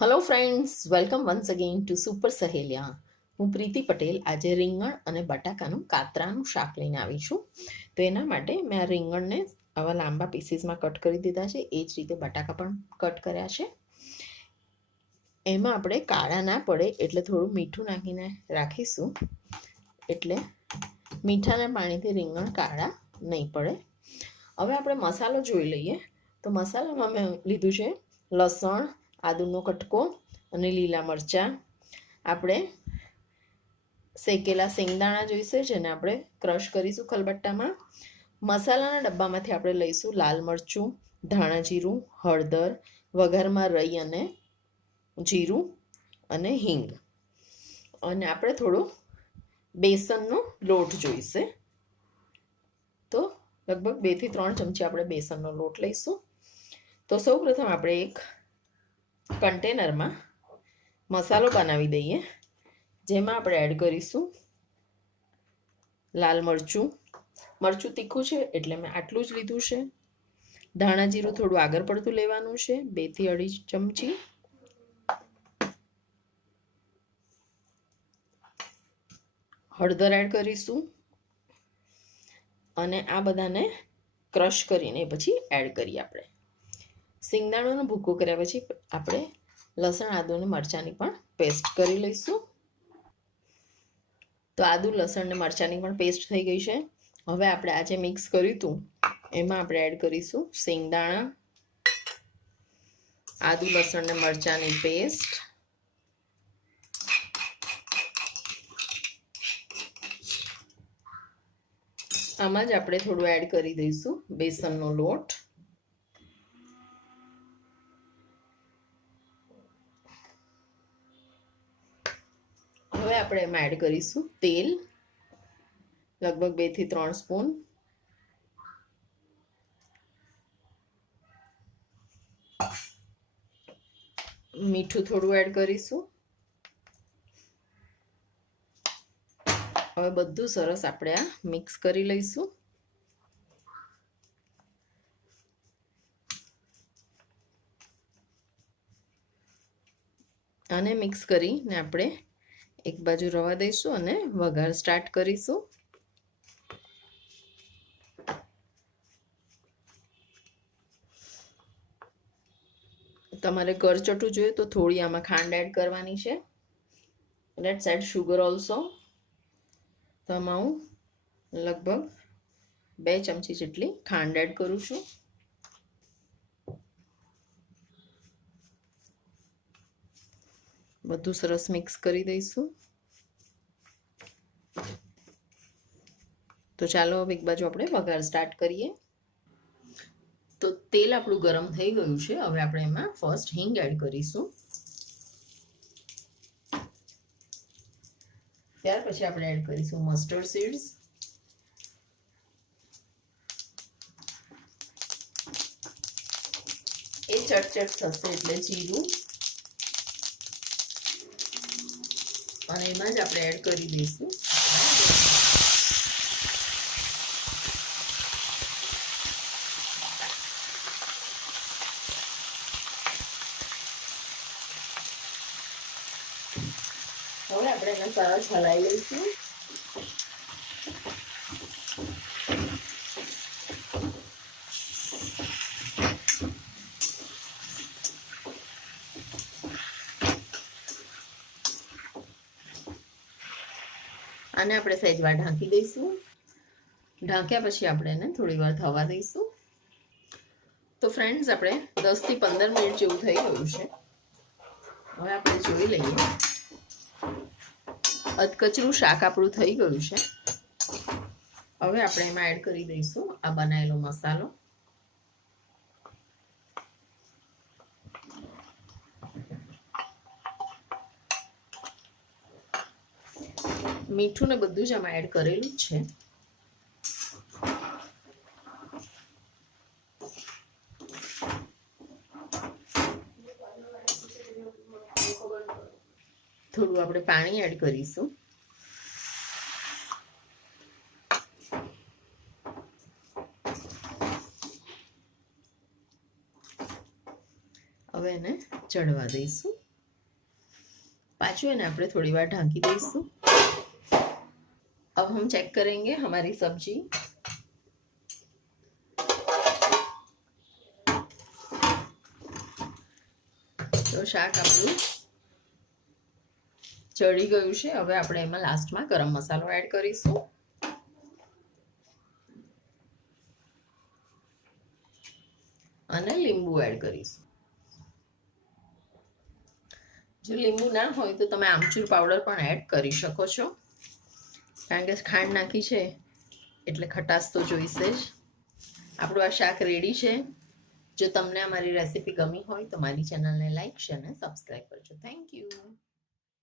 Hello friends, welcome once again to super Saheliya. હું પ્રીતિ પટેલ આજે રીંગણ અને બટાકાનું કાતરાનું શાક લઈને આવી છું. તો એના માટે મેં આ રીંગણને આવા લાંબા પીસીસમાં કટ કરી દીધા છે. એ જ રીતે બટાકા પણ કટ કર્યા છે. એમાં આપણે કાળા ના પડે એટલે થોડું મીઠું નાખીને રાખીશું, એટલે મીઠાના પાણીથી રીંગણ કાળા નહીં પડે. હવે આપણે મસાલો જોઈ લઈએ. તો મસાલામાં મેં લીધું છે લસણ, આદુનો કટકો અને લીલા મરચાં. આપણે શેકેલા શેંગદાણા જોઈશે, જેને આપણે ક્રશ કરીશું ખલબટ્ટામાં. મસાલાના ડબ્બામાંથી આપણે લઈશું લાલ મરચું, ધાણા જીરું, હળદર, વઘારમાં રાઈ અને જીરું અને હિંગ. અને આપણે થોડો બેસનનો લોટ જોઈશે. તો લગભગ 2 થી 3 ચમચી આપણે બેસનનો લોટ લઈશું. તો સૌપ્રથમ આપણે એક કન્ટેનરમાં મસાલો બનાવી દઈએ, જેમાં આપણે એડ કરીશું લાલ મરચું. મરચું તીખું છે એટલે મેં આટલું જ લીધું છે. ધાણા જીરું થોડું આગળ પડતું લેવાનું છે, 2 થી 2.5 ચમચી. હળદર એડ કરીશું અને આ બધાને ક્રશ કરીને પછી એડ કરીએ. આપણે શેંગદાણાનો ભૂકો કર્યા પછી આપણે લસણ, આદુ અને મરચાંની પણ પેસ્ટ કરી લઈશું. તો આદુ, લસણ અને મરચાંની પણ પેસ્ટ થઈ ગઈ છે. હવે આપણે આજે મિક્સ કર્યું હતું એમાં આપણે એડ કરીશું શેંગદાણા, આદુ, લસણ અને મરચાંની પેસ્ટ, આમાં જ આપણે થોડું એડ કરી દઈશું બેસનનો લોટ. હવે આપણે એમાં એડ કરીશું તેલ, લગભગ 2 થી 3 સ્પૂન. મીઠું થોડું એડ કરીશું. હવે બધું સરસ આપણે આ મિક્સ કરી લઈશું. આને મિક્સ કરીને આપણે એક બાજુ રવા દઈશું અને વઘાર સ્ટાર્ટ કરીશું. તમારે કરચટું જોઈએ તો થોડી આમાં ખાંડ એડ કરવાની છે. Let's add sugar also. તો આમાં હું લગભગ 2 ચમચી જેટલી ખાંડ એડ કરું છું. બધું સરસ મિક્સ કરી દઈશું. તો ચાલો હવે એક બાજુ આપણે વઘાર સ્ટાર્ટ કરીએ. તો તેલ આપણું ગરમ થઈ ગયું છે. હવે આપણે એમાં ફર્સ્ટ હિંગ એડ કરીશું. ત્યાર પછી આપણે એડ કરીશું મસ્ટર્ડ સીડ્સ, એ ચટચટ થશે એટલે જીરું, અને એમાં જ આપણે એડ કરી દઈશું હવે આપણે એને સરસ હલાવી લઈશું. આને આપણે સહેજ વાર ઢાંકી દઈશું. ઢાંક્યા પછી આપણે એને થોડી વાર થવા દઈશું. તો ફ્રેન્ડ્સ, આપણે 10 થી 15 મિનિટ જેવું થઈ ગયું છે. હવે આપણે જોઈ લઈએ. અધકચરું શાક આપણું થઈ ગયું છે. હવે આપણે એમાં એડ કરી દઈશું આ બનાવેલો મસાલો. મીઠું ને બધું જ આમાં એડ કરેલું જ છે. થોડું આપણે પાણી એડ કરીશું. હવે એને ચડવા દઈશું. पाँचवें ने આપણે થોડી વાર ઢાંકી દઈશું। अब हम चेक करेंगे हमारी सब्जी तो શાક આપણું ચડી ગયું છે। હવે આપણે એમાં લાસ્ટમાં ગરમ મસાલો એડ કરીશું અને લીંબુ એડ કરીશું। જો લીંબુ ના હોય તો તમે આમચૂર પાવડર પણ એડ કરી શકો છો, કારણ કે ખાંડ નાખી છે એટલે ખટાશ તો જોઈશે જ। આપણું આ શાક રેડી છે। જો તમને અમારી રેસીપી ગમી હોય તો મારી ચેનલને લાઈક શેર અને સબસ્ક્રાઇબ કરજો। Thank you.